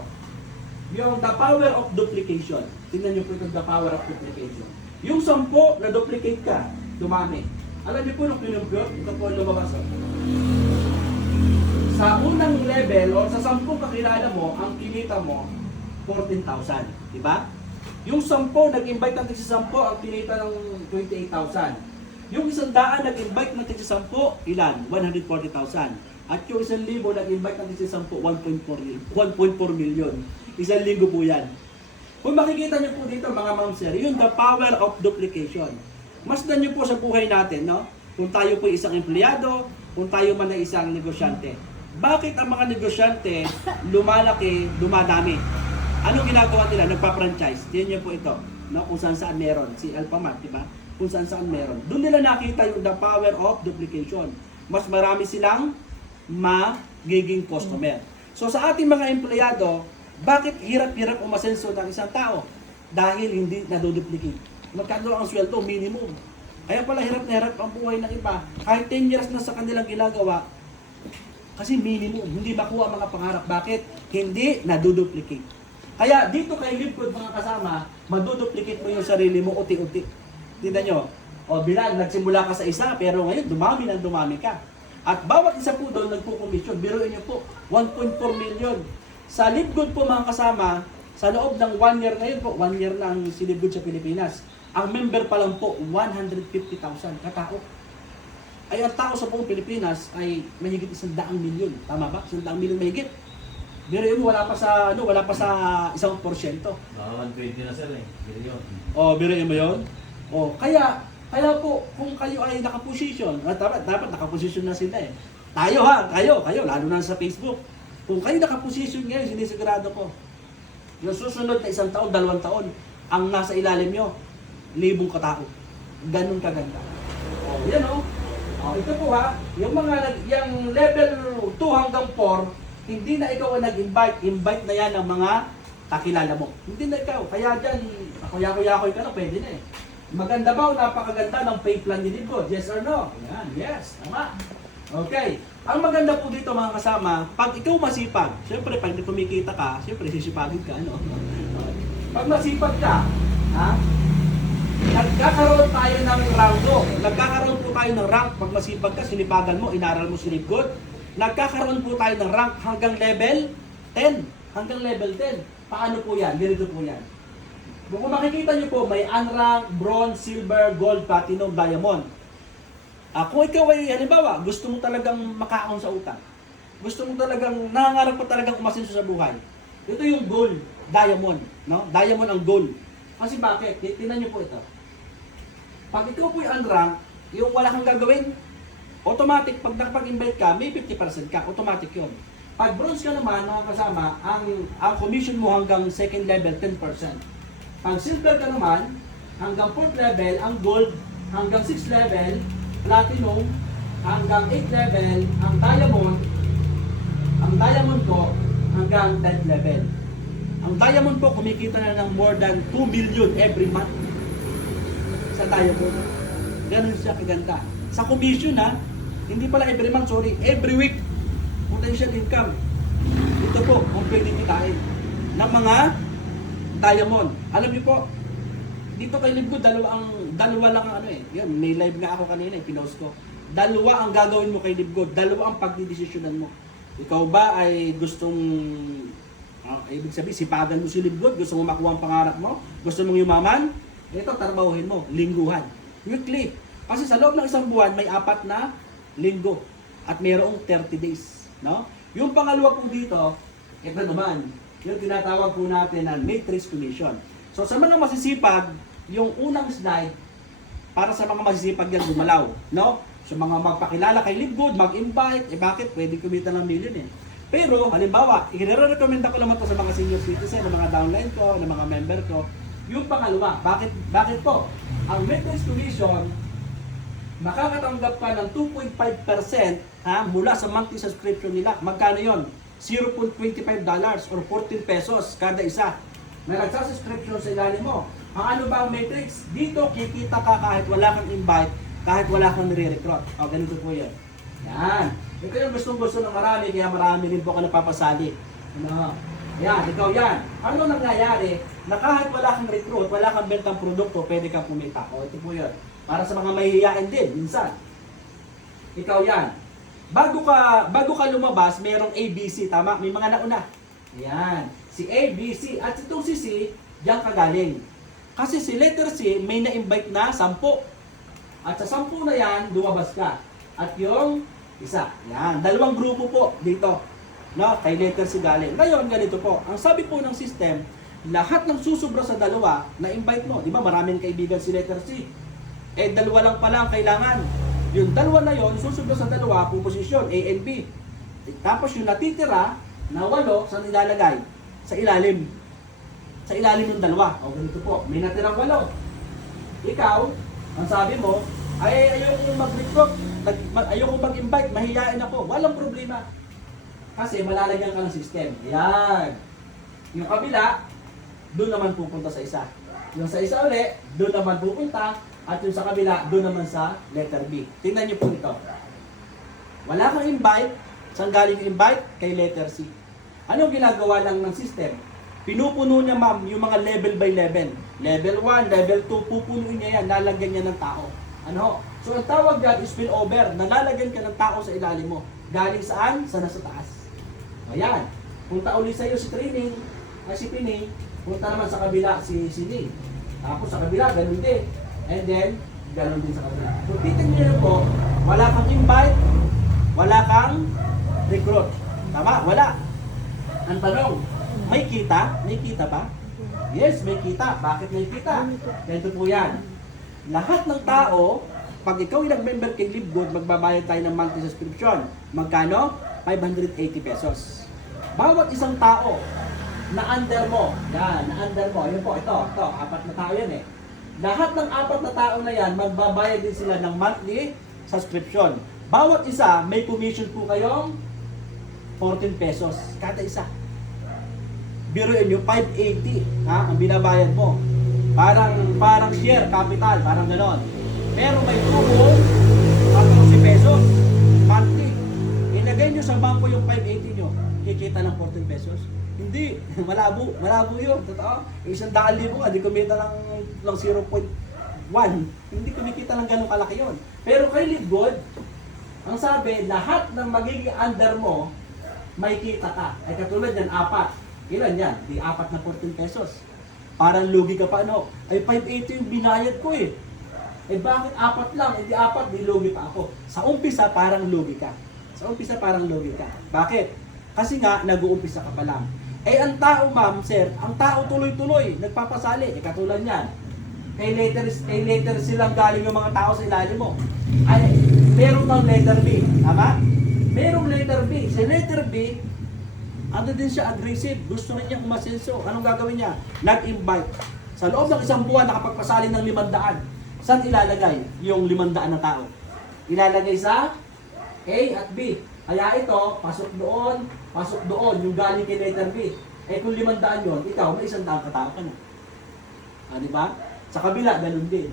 Yung the power of duplication. Tingnan niyo po ito, the power of duplication. Yung 10 na duplicate ka, dumami. Alam niyo po nung kinumpute, ito po ang lumabas. Sa unang level o sa 10 kakilala mo, ang kinita mo, 14,000. Diba? Yung 10 nag-invite ng tig-10, ang kinita ng 28,000. Yung 100 nag-invite ng tig-10, ilan? 140,000. At yung 1,000 nag-invite ng tig-10, 1.4 million. 1,000 po yan. Kung makikita niyo po dito mga ma'am sir, yun the power of duplication. Masdan niyo po sa buhay natin, no? Kung tayo po isang empleyado, kung tayo man ay isang negosyante. Bakit ang mga negosyante lumalaki, dumadami? Anong ginagawa nila? Nagpa-franchise. Tingnan niyo po ito, no? Kung saan meron. Si Alphamart, di ba? Kung saan meron. Doon nila nakita yung the power of duplication. Mas marami silang magiging customer. So sa ating mga empleyado, bakit hirap-hirap umasenso ng isang tao? Dahil hindi naduduplicate. Magkano ang sweldo? Minimum. Kaya pala hirap na hirap ang buhay ng iba. Kahit 10 years na sa kanilang ginagawa, kasi minimum, hindi makuha ang mga pangarap. Bakit? Hindi naduduplicate. Kaya dito kay Libcod mga kasama, maduduplicate mo yung sarili mo unti-unti. Tingnan nyo, bilang nagsimula ka sa isa, pero ngayon dumami ka. At bawat isa po doon nagpo-commission, biruin nyo po, 1.4 million. Sa Libcod po mga kasama, sa loob ng 1 year ngayon po, 1 year na ang si Libcod sa Pilipinas. Ang member pa lang po, 150,000 katao. Ay ang tao sa buong Pilipinas ay mahigit 100 milyon. Tama ba? 100 milyon mahigit. Biruin mo, wala pa sa 1%. Baka 120 na sir eh. Bilyon. Biruin mo yun? Kaya po, kung kayo ay nakaposisyon, dapat nakaposisyon na sila eh. Kayo, lalo na sa Facebook. Kung kayo nakaposisyon ngayon, sinisigurado ko, yung susunod na 1 taon, 2 taon, ang nasa ilalim nyo, 1,000 katao. Ganun kaganda. Yan ito po yung yung level 2 hanggang 4, hindi na ikaw ang invite na yan ng mga kakilala mo. Hindi na ikaw. Kaya dyan, yakoy ka na, pwede na eh. Maganda ba o napakaganda ng pay plan ni Libcod? Yes or no? Yan, yes. Tama. Okay. Ang maganda po dito mga kasama, pag ikaw masipag, syempre pag kumikita ka, syempre sisipagin ka, no? Pag masipag ka, nagkakaroon tayo ng rango. Nagkakaroon po tayo ng rank. Pag masipag ka, sinipagan mo, inaral mo si Libcod. Nagkakaroon po tayo ng rank hanggang level 10. Hanggang level 10. Paano po yan? Ganito po yan. Kung makikita nyo po, may unranked, bronze, silver, gold, platinum, diamond. Kung ikaw ay, halimbawa, gusto mo talagang makaon sa utang. Gusto mo talagang, nangangarap pa talagang umasenso sa buhay. Ito yung gold, diamond, no? Diamond ang gold. Kasi bakit? Tingnan niyo po ito. Pag ikaw po yung unrank, yung wala kang gagawin, automatic, pag nakapag-invite ka, may 50% ka, automatic yun. Pag bronze ka naman, mga kasama, ang commission mo hanggang second level, 10%. Pag silver ka naman, hanggang 4th level, ang gold, hanggang 6th level, platinum, hanggang 8th level, ang diamond ko, hanggang 10th level. Ang diamond po, kumikita na ng more than 2 million every month sa diamond. Ganun siya kaganda. Sa commission ha, hindi pala every month, sorry, every week, potential income. Ito po, kung pwede kitain ng mga diamond. Alam niyo po, dito kay Libgo, dalawa lang ang ano eh. Yun, may live nga ako kanina, pinost ko. Dalawa ang gagawin mo kay Libgo, dalawa ang pagdidesisyonan mo. Ikaw ba ay gustong, ibig sabihin, sipagan mo si Libgo, gusto mo makuha ang pangarap mo, gusto mong yumaman, ito, trabahuhin mo, lingguhan. Weekly. Kasi sa loob ng isang buwan, may 4 na linggo. At mayroong 30 days. No? Yung pangalawa po dito, ito naman, yung tinatawag po natin na matrix commission. So sa mga masisipag, yung unang slide, para sa mga masisipag yan gumalaw. No? So mga magpakilala kay Libgood, mag-invite, bakit? Pwede kumita ng million eh. Pero, halimbawa, i-recommend ko naman to sa mga senior citizen, ng mga downline ko, ng mga member ko. Yung pangalawa, bakit po? Ang matrix commission, makakatanggap ka ng 2.5% mula sa monthly subscription nila. Magkano yon? $0.25 or 14 pesos kada isa na nagsasubscription sa ilalim mo. Ang ano ba ang matrix? Dito kikita ka kahit wala kang invite, kahit wala kang nire-recruit. O, ganito po yan. Yan. Ito yung gustong-gusto ng marami, kaya marami rin po ka napapasali. Ano? Yan, ikaw yan. Ano nangyayari na kahit wala kang recruit, wala kang bentang produkto, pwede kang kumita. O, ito po yan. Para sa mga mahihiyain din, minsan. Ikaw yan. Bago ka lumabas, mayroong ABC, tama? May mga nauna. Yan. Si A, B, C. At itong si C, diyan ka galing. Kasi si letter C, may na-invite na 10. At sa 10 na yan, lumabas ka. At yung isa. Yan. 2 grupo po dito. No? Kay letter C galing. Ngayon, ganito po. Ang sabi po ng system, lahat ng susubra sa 2, na-invite mo. Di ba? Maraming kaibigan si letter C. 2 lang pala ang kailangan. Yung 2 na yon, susubra sa 2, puposisyon, A and B. Tapos yung natitira, na 8, saan ilalagay? Sa ilalim. Sa ilalim ng 2. O ganito po, may natirang 8. Ikaw, ang sabi mo, ay ayokong mag-recruit, ayokong mag-invite, mahihain ako. Walang problema. Kasi malalagyan ka ng system. Yan. Yung kabila, doon naman pupunta sa isa. Yung sa isa uli, doon naman pupunta. At yung sa kabila, doon naman sa letter B. Tingnan niyo po ito. Wala kang invite. Saan galing yung invite? Kay letter C. Anong ginagawa lang ng system? Pinupuno niya, ma'am, yung mga level by level. Level 1, level 2, pupunuin niya yan. Lalagyan niya ng tao. Ano? So, ang tawag dyan is spillover. Nalalagyan ka ng tao sa ilalim mo. Galing saan? Sa nasa taas. Ayan. Punta ulit sa'yo si Training, si Pining. Punta naman sa kabila si Ning. Tapos sa kabila, ganun din. And then, ganun din sa kabila. So, titignan niyo po, wala kang invite, wala kang recruit. Tama? Wala. Ang tanong, may kita? May kita ba? Yes, may kita. Bakit may kita? Ganito po yan. Lahat ng tao, pag ikaw yung nag-member kay Libgood, magbabayad tayo ng monthly subscription. Magkano? 580 pesos. Bawat isang tao na under mo, yan, na under mo, yun po, ito, 4 na tao yan eh. Lahat ng 4 na tao na yan, magbabayad din sila ng monthly subscription. Bawat isa, may commission po kayong 14 pesos kada isa. Biruin nyo, 580 ang binabayad mo. Parang share capital, parang ganon. Pero may tubo, 14 pesos monthly. Ilagay nyo sa bangko yung 580 nyo, kikita ng 14 pesos. Hindi, malabo yun, totoo. 100,000 nga, di kumita lang 0.1. Hindi kumikita ng ganun kalaki yun. Pero kay Libgood, ang sabi, lahat ng magiging under mo, may kita ka. Ay katulad yan, 4. Ilan yan? Di 4 na 14 pesos. Parang lugi ka pa, ano? Ay 580 yung binayad ko eh. Eh bakit 4 lang? Eh di 4, di lugi pa ako. Sa umpisa, parang lugi ka. Sa umpisa, parang lugi ka. Bakit? Kasi nga, nag-uumpisa ka pa lang. Eh, ang tao, ma'am, sir, ang tao tuloy-tuloy, nagpapasali. Katulad niyan. Kay letter silang galing yung mga tao sa ilalim mo. Ay, meron ng letter B. Tama? Merong letter B. Sa letter B, ano din siya, aggressive. Gusto rin niya umasenso. Anong gagawin niya? Nag-invite. Sa loob ng isang buwan, nakapagpasali ng 500. Saan ilalagay yung 500 na tao? Ilalagay sa A at B. Kaya ito, pasok doon, yung galing kay letter B. Eh kung 500 yun, ikaw, may 100 katao ka na. Ah, di ba? Sa kabila, ganun din.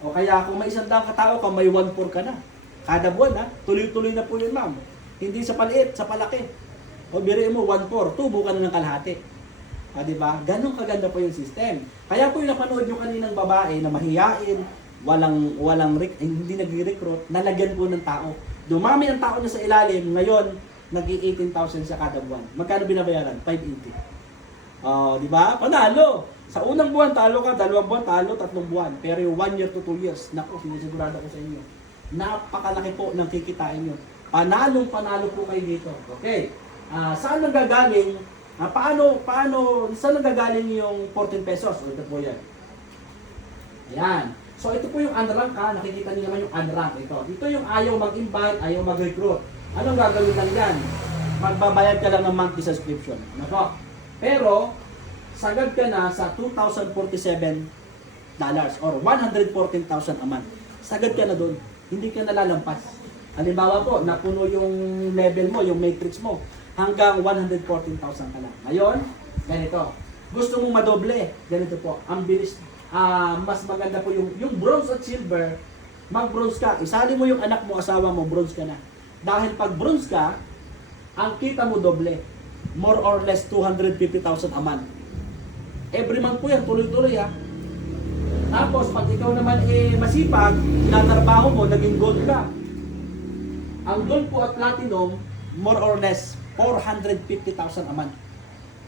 O kaya kung may 100 katao ka, may 1/4 ka na. Kada buwan, ha? Tuloy-tuloy na po yun, ma'am. Hindi sa paliit, sa palaki. O biriin mo, 1/4, tubo ka na ng kalahati. Ah, di ba? Ganun kaganda po yung system. Kaya po yung napanood yung kaninang babae na mahiyain, hindi nag-recruit, nalagyan po ng tao. Dumami ang tao niya sa ilalim, ngayon, nag-18,000 siya kada buwan. Magkano binabayaran? 580. Di ba? Panalo! Sa unang buwan, talo ka, 2 buwan, talo, 3 buwan. Pero yung 1 year to 2 years, naku, sinisigurado ko sa inyo. Napakalaki po ng kikitain nyo. Panalo po kayo dito. Okay. Saan nanggagaling? Saan nanggagaling yung 14 pesos? O, ito po yan. Ayan. So, ito po yung unrank ha. Nakikita niyo naman yung unrank. Ito yung ayaw mag-invite, ayaw mag-recruit. Anong gagawin lang yan? Magbabayad ka lang ng monthly subscription. Nako. Pero, sagad ka na sa $2,047 or 114,000 a month. Sagad ka na doon. Hindi ka nalalampas. Halimbawa po, napuno yung level mo, yung matrix mo, hanggang 114,000 ka lang. Ngayon, ganito. Gusto mong madoble, ganito po. Ang bilis. Mas maganda po yung bronze at silver, mag-bronze ka. Isali mo yung anak mo, asawa mo, bronze ka na. Dahil pag bronze ka, ang kita mo doble. More or less 250,000 a month. Every month po yan, tuloy-tuloy ha. Tapos, pag ikaw naman masipag, tinatrabaho mo, naging gold ka. Ang gold po at platinum, more or less 450,000 a month.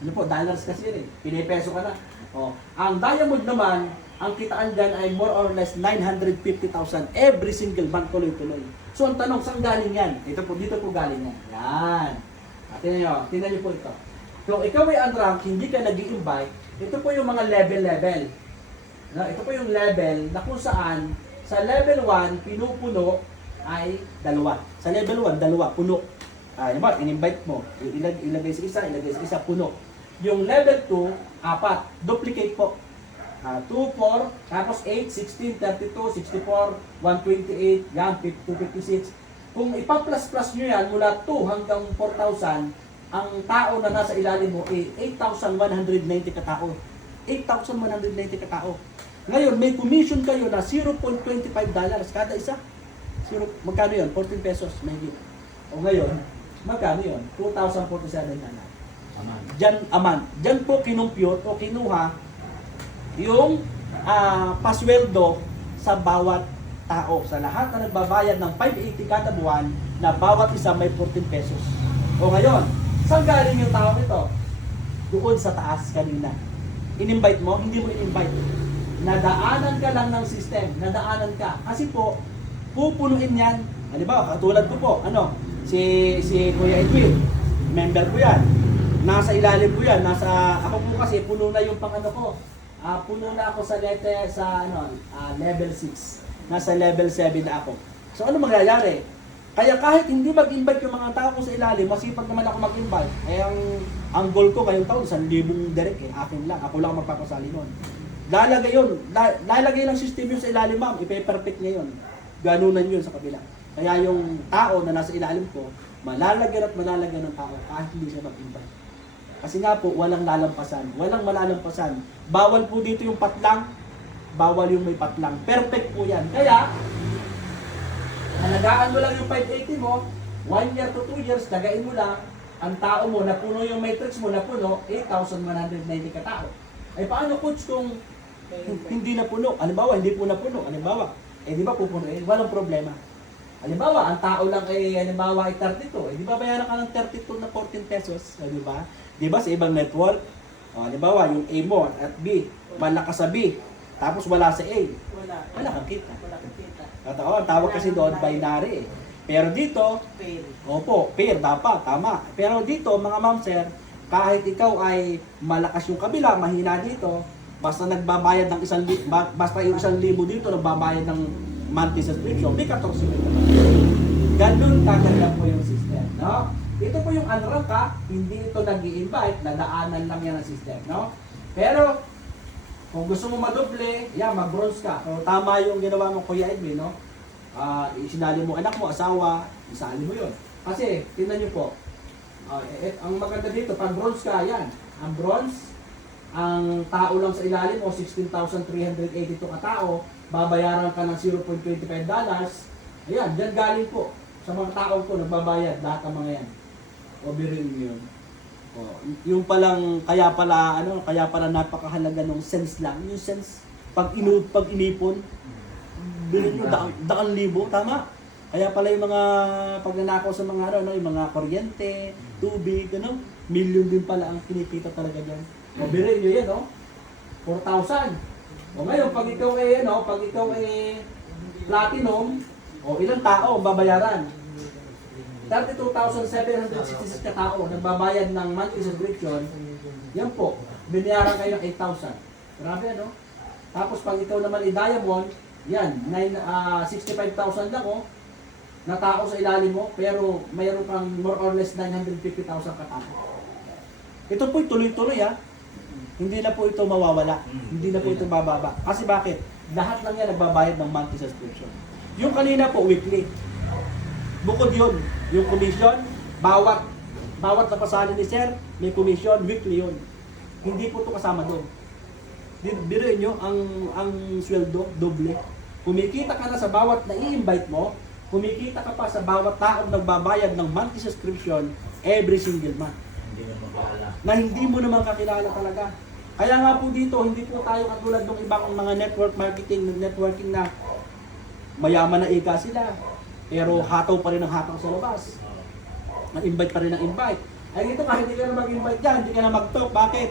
Ano po, dollars kasi rin. Pinipeso ka na. Ang diamond naman, ang kitaan dyan ay more or less 950,000 every single month, tuloy-tuloy. So, ang tanong, saan galing yan? Dito po galing yan. Yan. Tingnan nyo po ito. Kung ikaw ay unrank, hindi ka nag-i-invite, ito po yung mga level. Ito po yung level na kung saan sa level 1, pinupuno ay 2. Sa level 1, 2, puno. In-invite mo, ilagay sa isa, puno. Yung level 2, 4, duplicate po. 2, 4, tapos 8, 16, 32, 64, 128, yan, 256. Kung ipa-plus-plus nyo yan, mula 2 hanggang 4,000, ang tao na nasa ilalim mo ay 8,190 katao. 8,190 katao. Ngayon, may commission kayo na $0.25 kada isa. Magkano yun? 14 pesos. Maybe. O ngayon, magkano yun? 2,047 $. Diyan po kinumpute o kinuha yung pasweldo sa bawat tao. Sa lahat na nagbabayad ng 580 kada buwan, na bawat isa may 14 pesos. O ngayon, saan galing yung tao ito? Doon sa taas kanina. In-invite mo, hindi mo in-invite. Nadaanan ka lang ng system. Nadaanan ka. Kasi po, pupunuin yan. Halimbawa, katulad ko po, si Kuya Edwin, member ko yan. Nasa ilalim ko yan. Ako po kasi, puno na yung ko. Puno na ako sa level 6. Nasa level 7 na ako. So, ano mangyayari? Kaya kahit hindi mag-invite yung mga tao ko sa ilalim, masipag naman ako mag-invite. Ang goal ko ngayong taon, 1,000 direct akin lang. Ako lang magpapasali nun. Lalagay ng system yun sa ilalim, ma'am. Ipe-perfect niya yun. Ganunan yun sa kabila. Kaya yung tao na nasa ilalim ko, malalagyan ng tao kahit hindi siya mag-invite. Kasi nga po, walang lalampasan. Walang malalampasan. Bawal po dito yung patlang. Bawal yung may patlang. Perfect po yan. Kaya, halagaan mo lang yung 580 mo, 1 year to 2 years, tagain mo lang, ang tao mo, napuno yung matrix mo, napuno, 8,190 katao. Ay paano coach kung hindi napuno? Halimbawa, hindi po napuno. Halimbawa, di ba pupunuin? Walang problema. Halimbawa, ang tao lang ay 32. Di ba bayaran ka ng 32 na 14 pesos? Di ba? Di ba sa ibang network? Halimbawa, yung A mo at B, malakas sa B, tapos wala sa A. Wala kang kita. Totoo, ang tawag kasi doon, binary Pero dito, Fail. pair dapat, tama. Pero dito, mga ma'am sir, kahit ikaw ay malakas yung kabila, mahina dito, basta nagbabayad ng basta yung 1,000 dito, nagbabayad ng monthly subscription, may 14 ka. Ganun kaganda po yung system, no? Ito po yung unrank ka, hindi ito nag-i-invite, nadaanan lang yan ang system, no? Pero, kung gusto mo madoble, yan, mag-bronze ka. So, tama yung ginawa mo, Kuya Edwin, no? Isinali mo anak mo, asawa, isali mo yun. Kasi, tingnan nyo po, ang maganda dito, pag bronze ka, yan. Ang bronze, ang tao lang sa ilalim mo, 16,382 katao, babayaran ka ng $0.25. Ayan, dyan galing po. Sa mga tao ko, nagbabayad, lahat ng mga yan. O birin yun. Yung palang, kaya pala napakahalaga ng sense lang. Yung sense, pag inipon, bilhin nyo, daan libo, tama? Kaya pala yung mga pagnanakaw sa mga yung mga kuryente, tubig, million din pala ang kinikita talaga dyan. O birin nyo yan, 4,000. O ngayon, pag ikaw ay platinum, o ilang tao ang babayaran? 32,766 katao nagbabayad ng monthly subscription. Yan po, binayaran kayo ng 8,000. Grabe, Tapos pag ikaw naman i-diamond, yan, 65,000 lang, na tao sa ilalim mo, pero mayroon kang more or less 950,000 katao. Ito po'y tuloy-tuloy, Hindi na po ito mawawala. Hindi na po ito bababa. Kasi bakit? Lahat lang yan nagbabayad ng monthly subscription. Yung kanina po, weekly. Bukod yun, yung commission, bawat napasali ni Sir, may commission, weekly yun. Hindi po ito kasama doon. Biruin nyo, ang sweldo, doble. Kumikita ka na sa bawat na-i-invite mo, kumikita ka pa sa bawat taong nagbabayad ng monthly subscription every single month. Hindi mo makakala. Na hindi mo naman kakilala talaga. Kaya nga po dito, hindi po tayo katulad ng ibang mga networking na mayaman na ika sila. Pero hataw pa rin ang hataw sa labas. Mag-invite pa rin ang invite. Ay dito kahit hindi ka na mag-invite dyan, hindi ka na mag-talk. Bakit?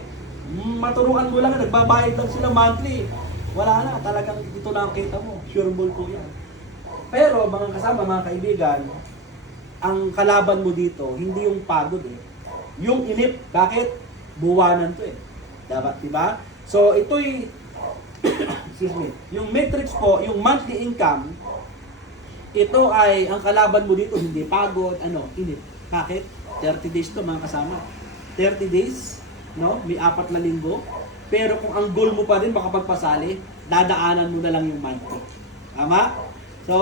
Maturuan mo lang, nagbabayad lang sila monthly. Wala na, talagang ito na ang kita mo. Sure ball po yan. Pero mga kasama, mga kaibigan, ang kalaban mo dito, hindi yung pagod Yung inip. Bakit? Buwanan to Dapat, diba? So ito'y, excuse me, yung matrix po, yung monthly income, ito ay, ang kalaban mo dito, hindi pagod, inip. Bakit? 30 days to mga kasama. 30 days, may 4 na linggo. Pero kung ang goal mo pa rin makapagpasali, dadaanan mo na lang yung monthly. Tama? So,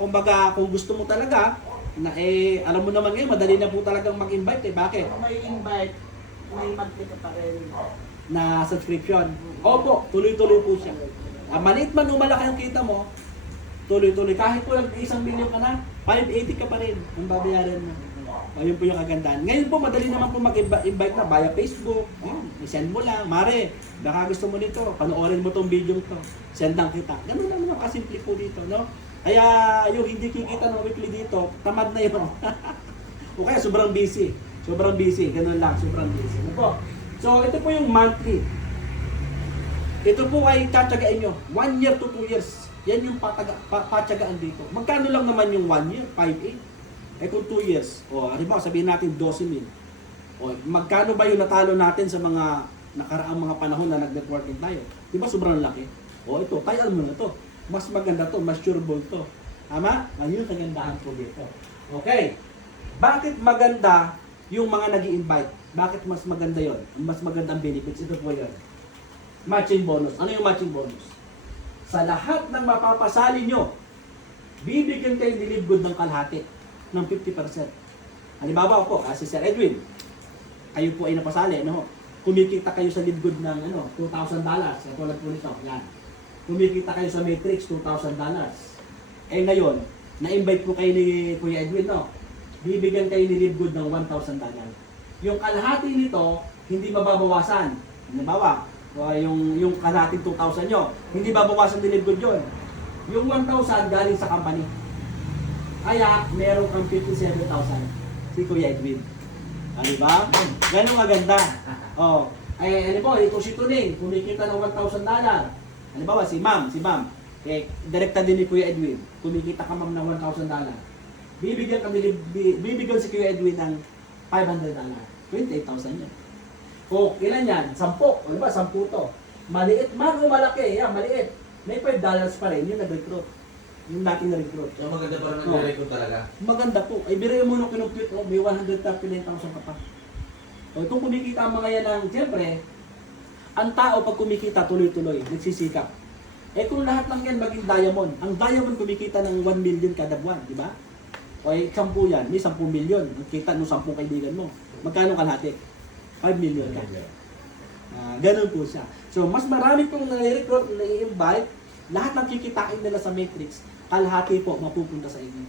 kumbaga, kung gusto mo talaga, alam mo naman ngayon, madali na po talagang mag-invite Bakit? Kung may invite, may monthly ka pa rin. Na subscription. Opo, tuloy-tuloy po siya. Maliit man o malaki ang kita mo, tuloy-tuloy. Kahit po $1 million ka na, 580 ka pa rin ang babayaran mo. Ayun po yung kagandahan. Ngayon po, madali naman po mag-invite na via Facebook. I-send mo lang. Mare, baka gusto mo nito, panoorin mo tong video to. Send lang kita. Ganun lang naman kasimple po dito, Kaya yung hindi kikita ng weekly dito, tamad na yun. O kaya sobrang busy. Sobrang busy. Ganun lang, sobrang busy. So, ito po yung monthly. Ito po ay tatsagain nyo. 1 year to 2 years. Yan yung patsagaan dito. Magkano lang naman yung 1 year? 5,800. Kung 2 years, halimbawa sabihin natin 12,000. Magkano ba yung natalo natin sa mga nakaraang mga panahon na nag-networking tayo? Di ba sobrang laki? Ito, tayo mo na to. Mas maganda to, mas sureable to. Tama? Ayun, kagandahan po dito. Okay. Bakit maganda yung mga nag-i-invite? Bakit mas maganda yon? Mas maganda ang benefits. Ito po yun. Matching bonus. Ano yung matching bonus? Sa lahat ng mapapasali nyo, bibigyan kayo ni Live Good ng kalahati ng 50%. Halimbawa po, si Sir Edwin, kayo po ay napasali, kumikita kayo sa Live Good ng $2,000. Katulad po nito, yan. Kumikita kayo sa Matrix, $2,000. Ngayon, na-invite po kayo ni Kuya Edwin, bibigyan kayo ni Live Good ng $1,000. Yung kalahati nito, hindi mababawasan. Halimbawa, yung kalahating 2,000 nyo, hindi babawasan ni Live Good yun. Yung 1,000 galing sa company. Kaya, meron kang 57,000 si Kuya Edwin. Diba? Ganun maganda. Halimbawa, ito si Tuning, kumikita ng $1,000. Halimbawa, si Ma'am, direkta din ni Kuya Edwin, kumikita ka Ma'am ng $1,000. Bibigyan si Kuya Edwin ng $500. 28,000 yan. Coke, ilan yan? 10. O diba? 10 to. Maliit man o malaki. Yan, maliit. May $5 pa rin yung nag-recruit. Yung dating na-recruit. So maganda pa rin Oo. ang ko talaga. Maganda po. Ay, biro mo nung kinumpute, may 139,000 ka pa. O, kung kumikita ang mga yan ng, siyempre, ang tao pag kumikita tuloy-tuloy, nagsisikap. Eh kung lahat lang yan maging diamond, ang diamond kumikita ng 1 million kada buwan, di ba? O ay 10 yan, may 10 million. Kita ng 10 kaibigan mo. Magkano kalahati? 5 million ka. Ganun po siya. So, mas marami pong nare-recruit, nai-invite, lahat ng kikitain nila sa Matrix, kalahati po mapupunta sa inyo.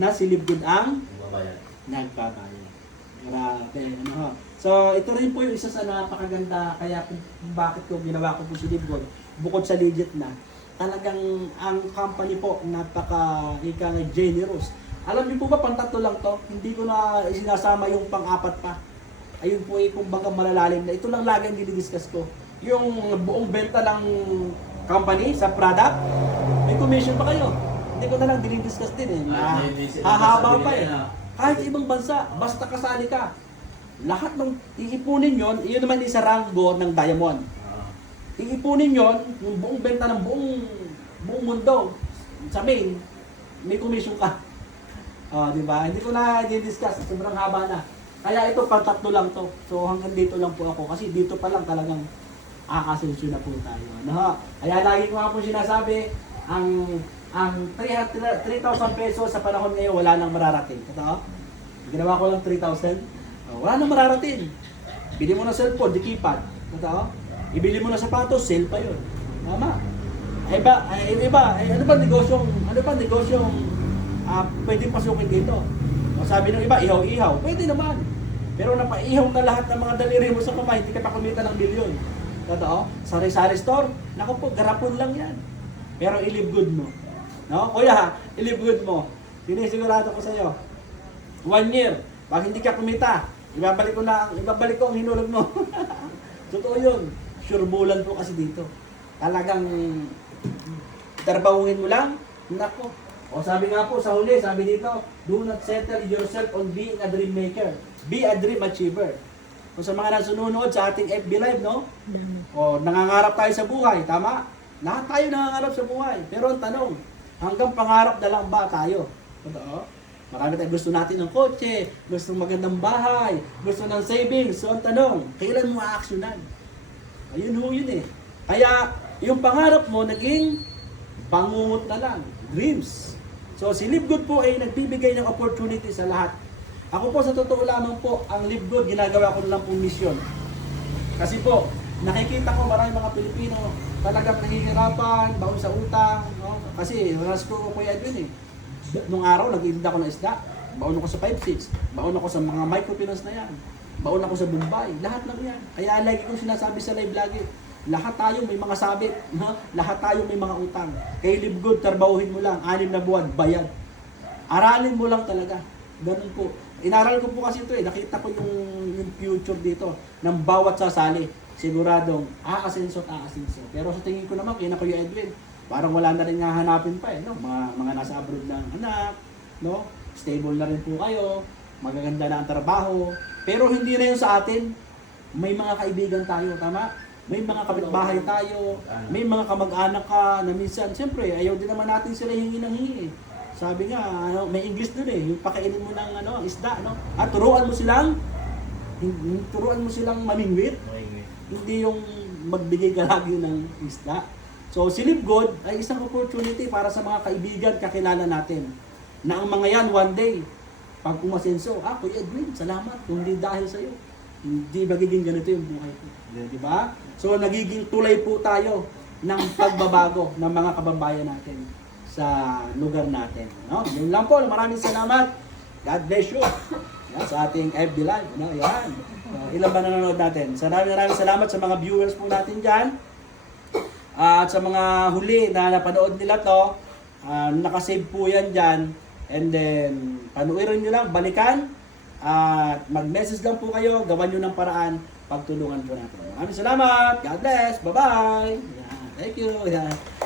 Na si Libgood ang Mabayan. nagbabayad. Grabe, ano ho. So, ito rin po yung isa sa napakaganda, kaya kung bakit ko ginawa ko po si Libgood, bukod sa legit na, talagang ang company po, generous. Alam niyo po ba, pang-tatlo lang to, hindi ko na sinasama yung pang-apat pa. Ayun po kumbaga malalalim na. Ito lang lagi ang dinidiscuss ko. Yung buong benta ng company sa product, may commission pa kayo. Hindi ko na lang dinidiscuss din eh. Hahaba pa eh. Kahit sa ibang bansa, basta kasali ka. Lahat ng iipunin yon, yun naman isa ranggo ng diamond. Iipunin yon, yung buong benta ng buong mundo, sa main, may commission ka. Di ba? Hindi ko na dinidiscuss, sobrang haba na. Kaya ito, pang-tatlo lang to. So hanggang dito lang po ako. Kasi dito pa lang talagang akasensyo na po tayo. Ano? Kaya lagi ko nga po sinasabi, ang 3,000 pesos sa panahon ngayon, wala nang mararating. Totoo? Ginawa ko lang 3,000. Wala nang mararating. Bili mo na cellphone, di keypad. Totoo? Ibili mo na sapatos, sale pa yun. Tama? Ano ba negosyong pwedeng pasukin dito? O sabi ng iba, ihaw-ihaw. Pwede naman. Pero napaihaw na lahat ng mga daliri mo sa kamay, hindi ka pa kumita ng bilyon. Totoo? Sari-sari store, naku po, garapon lang yan. Pero i-live good mo. No? Kuya, i-live good mo. Sinisigurado ko sa'yo. 1 year, pag hindi ka kumita, ibabalik ko ang hinulog mo. Totoo yun. Sure bulan po kasi dito. Talagang trabahuhin mo lang, naku. O sabi nga po sa huli, sabi dito, do not settle yourself on being a dream maker. Be a dream achiever. Kung sa mga nasunood sa ating FB Live, no? O nangangarap tayo sa buhay, tama? Lahat tayo nangangarap sa buhay. Pero ang tanong, hanggang pangarap na lang ba tayo? Totoo? Marami tayo gusto natin ng kotse, gusto ng magandang bahay, gusto ng savings. So ang tanong, kailan mo aaksyonan? Ayun ho yun eh. Kaya yung pangarap mo naging bangungot na lang, dreams. So si Live Good po ay nagbibigay ng opportunity sa lahat. Ako po sa totoo lamang po, ang Live Good ginagawa ko na lang pong mission. Kasi po, nakikita ko maraming mga Pilipino talagang nahihirapan, baon sa utang, no? Kasi ranas ko kuya yun eh. Nung araw, nag-iinda ako ng isda, baon ako sa 5-6, baon ako sa mga microfinance na yan, baon ako sa Bombay, lahat ng yan. Kaya lagi kong sinasabi sa live lagi, lahat tayo may mga sabit, no? Lahat tayo may mga utang. Kay Live Good, trabahuhin mo lang, 6 na buwan, bayad. Aralin mo lang talaga. Ganun po. Inaral ko po kasi ito eh, nakita ko yung future dito ng bawat sasali. Siguradong aasenso at aasenso. Pero sa tingin ko naman, kaya na Kuya Edwin, parang wala na rin nga hanapin pa eh, no? Mga nasa abroad ng anak, no? Stable na rin po kayo, magaganda na ang trabaho. Pero hindi na yun sa atin. May mga kaibigan tayo, tama? May mga kapitbahay tayo, may mga kamag-anak ka na minsan, siyempre, ayaw din naman natin sila hingi ng hingi. Sabi nga, may English dun eh, yung pakainin mo ng isda, no? At turuan mo silang mamingwit. Hindi yung magbigay ka lagi ng isda. So, si Live Good ay isang opportunity para sa mga kaibigan, kakilala natin. Na ang mga yan, one day, pag umasenso, Kuya Edwin, salamat, kung hindi dahil sa'yo, hindi magiging ganito yung buhay ko. Di ba? So, nagiging tulay po tayo ng pagbabago ng mga kababayan natin sa lugar natin. No? Yun lang po, maraming salamat. God bless you. Yan, sa ating FB Live. No? Yan. Ilan ba nanonood natin? Maraming salamat sa mga viewers po natin dyan. At sa mga huli na napanood nila to, nakasave po yan dyan. And then, panuirin nyo lang, balikan. At mag-message lang po kayo, gawan nyo ng paraan, pagtulungan po natin. Maraming salamat. God bless. Bye-bye. Thank you.